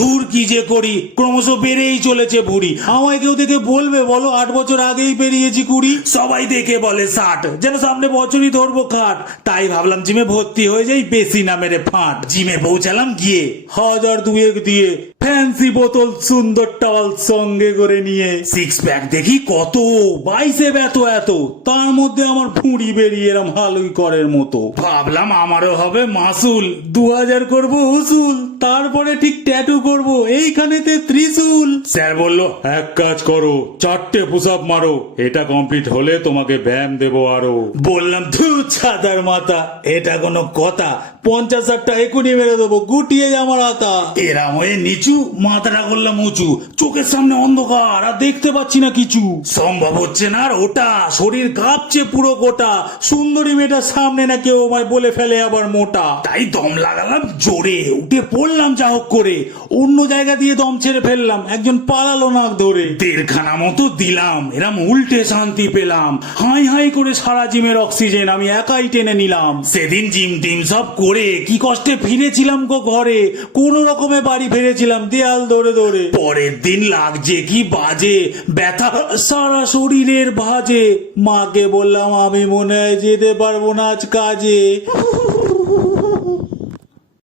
দূর কি যে করি, ক্রমশ বেড়েই চলেছে ভুঁড়ি। আমায় কেউ দেখে বলবে বলো 8 বছর আগেই পেরিয়েছি 20? সবাই দেখে বলে 60, যেন সামনে বছরই ধরবো খাট। তাই ভাবলাম জিমে ভর্তি হয়ে যাই, বেশি না মেরে ফাঁট। জিমে পৌঁছালাম গিয়ে 1000 দিয়ে ফ্যান্সি বোতল, সুন্দর টাওয়াল সঙ্গে করে নিয়ে। সিক্স প্যাক দেখি কত, বাইসেপ এত এত, তার মধ্যে আমার ভুঁড়ি বেরিয়ে এরম হালুই করের মতো। ভাবলাম আমারও হবে মাসুল, 2000 করবো উসুল, তারপরে ঠিক ট্যাটু করবো এইখানেতে ত্রিশূল। স্যার বলল এক কাজ করো, 4টে পুশ আপ মারো, এটা কমপ্লিট হলে তোমাকে ব্যায়াম দেবো আরো। বললাম ধু ছাদার মাথা, এটা কোনো কথা? 50-60টা এখনই মেরে দেবো, গুটিয়ে আমার হাতা। এরাম হয়ে নিচু, মাথাটা করলাম উঁচু, চোখের সামনে অন্ধকার, আর দেখতে পাচ্ছি না কিছু। সম্ভব হচ্ছে না আর ওটা, শরীর কাঁপছে পুরো গোটা। সুন্দরী মেয়েটার সামনে না কেউ আমায় বলে ফেলে আবার মোটা। তাই দম লাগালাম জোরে, উঠে পড়লাম যা হোক করে। অন্য জায়গা দিয়ে দম ছেড়ে ফেললাম, একজন পালালো নাক ধরে। 1.5 মতো দিলাম, এরাম উল্টে শান্তি পেলাম। হাই হাই করে সারা জিমের অক্সিজেন আমি একাই টেনে নিলাম। সেদিন জিম টিম সব করে কি কষ্টে ফিরেছিলাম গো ঘরে, কোন রকমে বাড়ি ফিরেছিলাম দেয়াল ধরে ধরে। পরের দিন লাগছে কি বাজে, ব্যথা সারা শরীরের ভাজে। মাকে বললাম আমি মনে হয় যেতে পারবো না আজ কাজে।